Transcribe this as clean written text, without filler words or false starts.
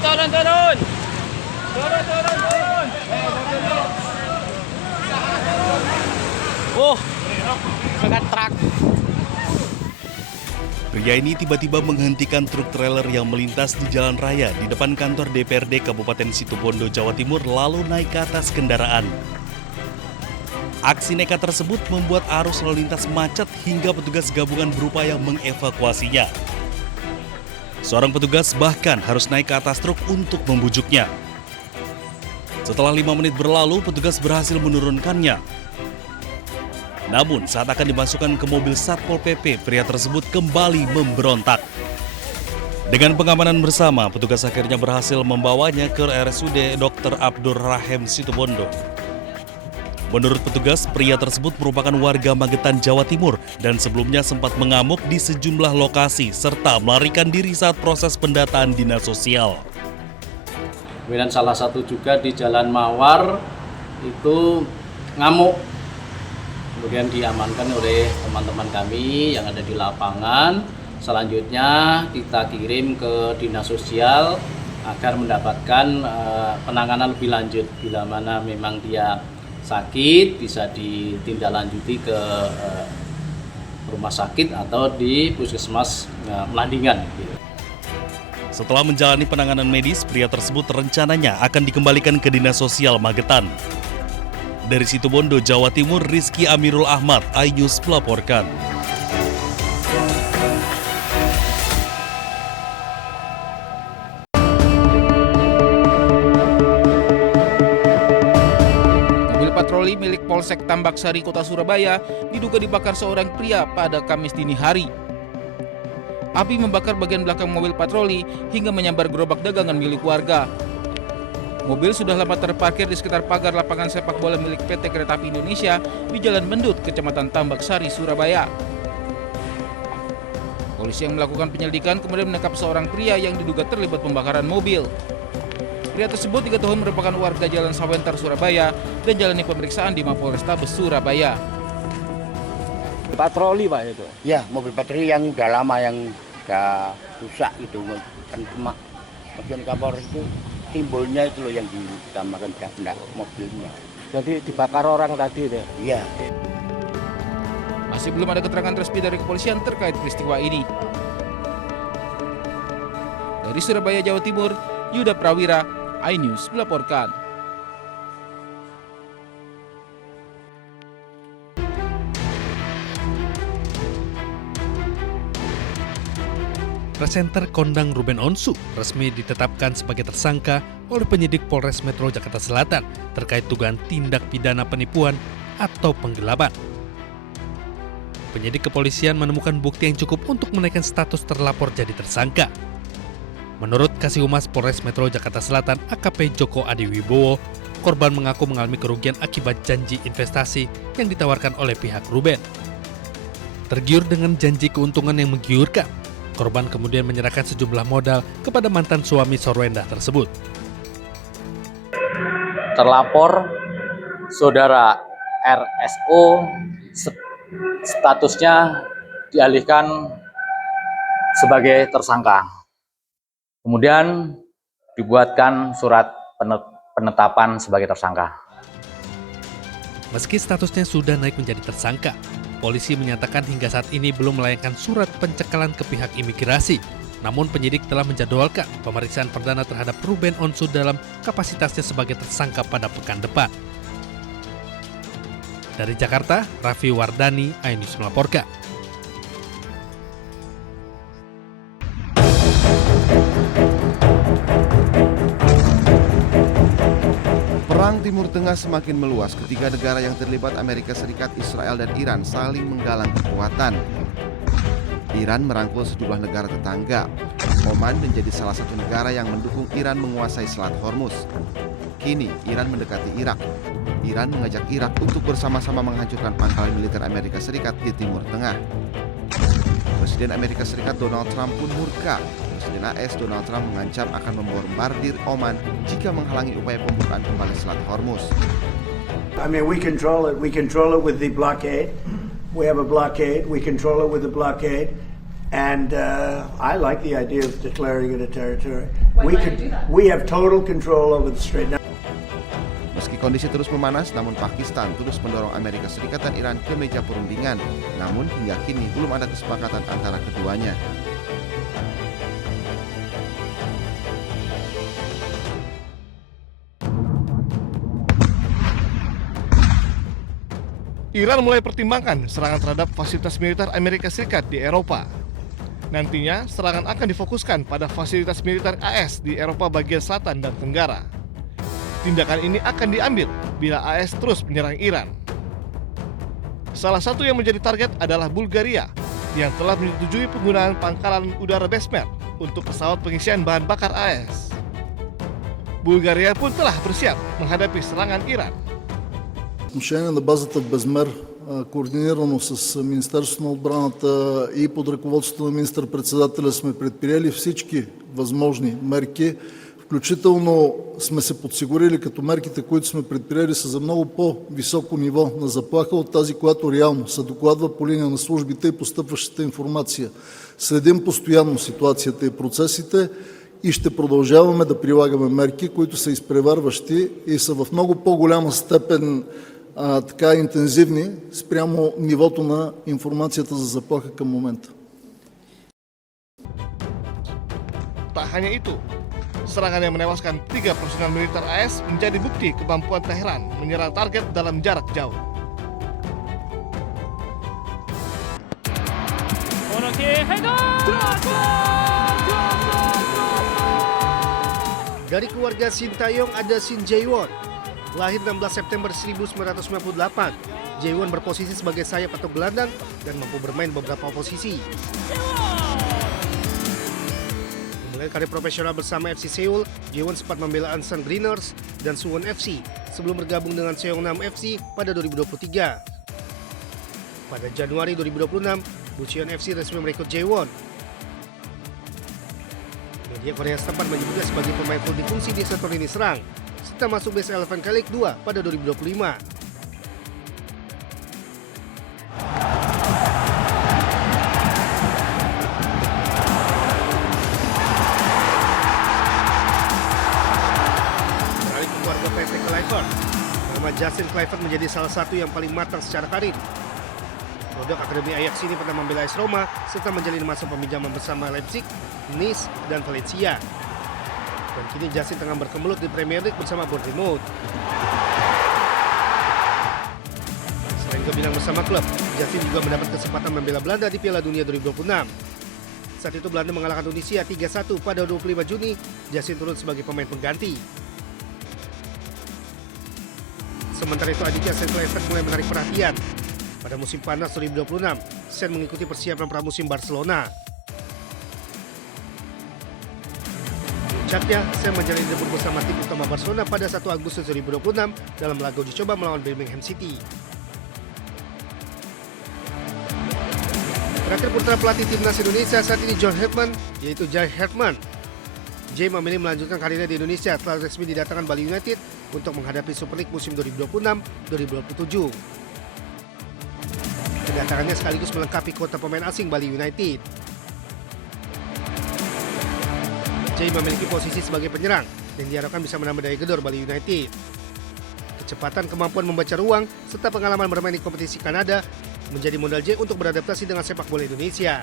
turun. Turun. Sangat truk. Pria ini tiba-tiba menghentikan truk trailer yang melintas di jalan raya di depan kantor DPRD Kabupaten Situbondo, Jawa Timur, lalu naik ke atas kendaraan. Aksi nekat tersebut membuat arus lalu lintas macet hingga petugas gabungan berupaya mengevakuasinya. Seorang petugas bahkan harus naik ke atas truk untuk membujuknya. Setelah 5 menit berlalu, petugas berhasil menurunkannya. Namun saat akan dimasukkan ke mobil Satpol PP, pria tersebut kembali memberontak. Dengan pengamanan bersama, petugas akhirnya berhasil membawanya ke RSUD Dr. Abdur Rahim Situbondo. Menurut petugas, pria tersebut merupakan warga Magetan, Jawa Timur dan sebelumnya sempat mengamuk di sejumlah lokasi serta melarikan diri saat proses pendataan dinas sosial. Kemudian salah satu juga di Jalan Mawar itu ngamuk. Kemudian diamankan oleh teman-teman kami yang ada di lapangan. Selanjutnya kita kirim ke dinas sosial agar mendapatkan penanganan lebih lanjut. Bila mana memang dia sakit bisa ditindaklanjuti ke rumah sakit atau di puskesmas Melandingan. Setelah menjalani penanganan medis, pria tersebut rencananya akan dikembalikan ke dinas sosial Magetan. Dari Situbondo, Jawa Timur, Rizky Amirul Ahmad, iNews melaporkan. Mobil patroli milik Polsek Tambak Sari, Kota Surabaya, diduga dibakar seorang pria pada Kamis dini hari. Api membakar bagian belakang mobil patroli hingga menyambar gerobak dagangan milik warga. Mobil sudah lama terparkir di sekitar pagar lapangan sepak bola milik PT Kereta Api Indonesia di Jalan Mendut, Kecamatan Tambak Sari, Surabaya. Polisi yang melakukan penyelidikan kemudian menangkap seorang pria yang diduga terlibat pembakaran mobil. Pria tersebut diketahui merupakan warga Jalan Sawentar, Surabaya dan jalani pemeriksaan di Mapolrestabes Surabaya. Patroli Pak itu? Ya, mobil patroli yang udah lama, yang udah rusak gitu, kan cuma bagian Kapolres itu timbulnya itu loh yang ditambahkan benda mobilnya. Jadi dibakar orang tadi deh? Iya. Masih belum ada keterangan resmi dari kepolisian terkait peristiwa ini. Dari Surabaya, Jawa Timur, Yuda Prawira, iNews melaporkan. Presenter kondang Ruben Onsu resmi ditetapkan sebagai tersangka oleh penyidik Polres Metro Jakarta Selatan terkait dugaan tindak pidana penipuan atau penggelapan. Penyidik kepolisian menemukan bukti yang cukup untuk menaikkan status terlapor jadi tersangka. Menurut Kasih Humas Polres Metro Jakarta Selatan AKP Joko Adiwibowo, korban mengaku mengalami kerugian akibat janji investasi yang ditawarkan oleh pihak Ruben. Tergiur dengan janji keuntungan yang menggiurkan, korban kemudian menyerahkan sejumlah modal kepada mantan suami Sorwenda tersebut. Terlapor saudara RSO statusnya dialihkan sebagai tersangka. Kemudian dibuatkan surat penetapan sebagai tersangka. Meski statusnya sudah naik menjadi tersangka, polisi menyatakan hingga saat ini belum melayangkan surat pencekalan ke pihak imigrasi. Namun penyidik telah menjadwalkan pemeriksaan perdana terhadap Ruben Onsu dalam kapasitasnya sebagai tersangka pada pekan depan. Dari Jakarta, Raffi Wardani, iNews melaporkan. Perang Timur Tengah semakin meluas ketika negara yang terlibat Amerika Serikat, Israel, dan Iran saling menggalang kekuatan. Iran merangkul sejumlah negara tetangga. Oman menjadi salah satu negara yang mendukung Iran menguasai Selat Hormuz. Kini Iran mendekati Irak. Iran mengajak Irak untuk bersama-sama menghancurkan pangkalan militer Amerika Serikat di Timur Tengah. Presiden Amerika Serikat Donald Trump pun murka. Presiden AS Donald Trump mengancam akan membombardir Oman jika menghalangi upaya pembukaan kembali Selat Hormuz. I mean, we control it. We control it with the blockade. We have a blockade. We control it with the blockade. And I like the idea of declaring it a territory. We have total control over the Strait. Meski kondisi terus memanas, namun Pakistan terus mendorong Amerika Serikat dan Iran ke meja perundingan. Namun hingga kini belum ada kesepakatan antara keduanya. Iran mulai pertimbangkan serangan terhadap fasilitas militer Amerika Serikat di Eropa. Nantinya, serangan akan difokuskan pada fasilitas militer AS di Eropa bagian selatan dan tenggara. Tindakan ini akan diambil bila AS terus menyerang Iran. Salah satu yang menjadi target adalah Bulgaria yang telah menyetujui penggunaan pangkalan udara Besmer untuk pesawat pengisian bahan bakar AS. Bulgaria pun telah bersiap menghadapi serangan Iran. Отношение на базата в Безмер, координирано с Министерството на отбраната и под ръководството на министър-председателя сме предприели всички възможни мерки. Включително сме се подсигурили, като мерките, които сме предприели, са за много по-високо ниво на заплаха от тази, която реално се докладва по линия на службите и постъпващата информация. Следим постоянно ситуацията и процесите и ще продължаваме да прилагаме мерки, които са изпреварващи и са в много по-голяма степен така интензивни спрямо нивото на информацията за заплаха към момента. Tak hanya itu, serangan yang menewaskan 3 personel militer AS menjadi bukti kemampuan Teheran menyerang target dalam jarak jauh. Dari keluarga Sintayong ada Shin Jae-won. Lahir 16 September 1998, Jae-won berposisi sebagai sayap atau gelandang dan mampu bermain beberapa posisi. Memulai karir profesional bersama FC Seoul, Jae-won sempat membela Ansan Greeners dan Suwon FC sebelum bergabung dengan Seongnam FC pada 2023. Pada Januari 2026, Bucheon FC resmi merekrut Jae-won. Media Korea setempat menyebutnya sebagai pemain multifungsi di sektor lini serang, serta masuk Best 11 K-League 2 pada 2025. Beralih ke keluarga Patrick Kluivert, nama Justin Kluivert menjadi salah satu yang paling matang secara karir. Produk Akademi Ajax ini pernah membela AS Roma serta menjalin masa peminjaman bersama Leipzig, Nice, dan Valencia. Dan kini Justin tengah berkemelut di Premier League bersama Bournemouth. Selain kebinang bersama klub, Justin juga mendapat kesempatan membela Belanda di Piala Dunia 2026. Saat itu Belanda mengalahkan Tunisia 3-1 pada 25 Juni, Justin turun sebagai pemain pengganti. Sementara itu adiknya Sen Kluivert mulai menarik perhatian. Pada musim panas 2026, Sen mengikuti persiapan pramusim Barcelona. Puncaknya, Sen menjalani debut bersama tim utama Barcelona pada 1 Agustus 2026 dalam laga uji coba melawan Birmingham City. Terakhir putra pelatih timnas Indonesia saat ini John Herdman, yaitu Jai Herdman. Jai memilih melanjutkan karirnya di Indonesia setelah resmi didatangkan Bali United untuk menghadapi Super League musim 2026-2027. Kedatangannya sekaligus melengkapi kuota pemain asing Bali United. Jai memiliki posisi sebagai penyerang dan diharapkan bisa menambah daya gedor Bali United. Kecepatan, kemampuan membaca ruang, serta pengalaman bermain di kompetisi Kanada menjadi modal Jai untuk beradaptasi dengan sepak bola Indonesia.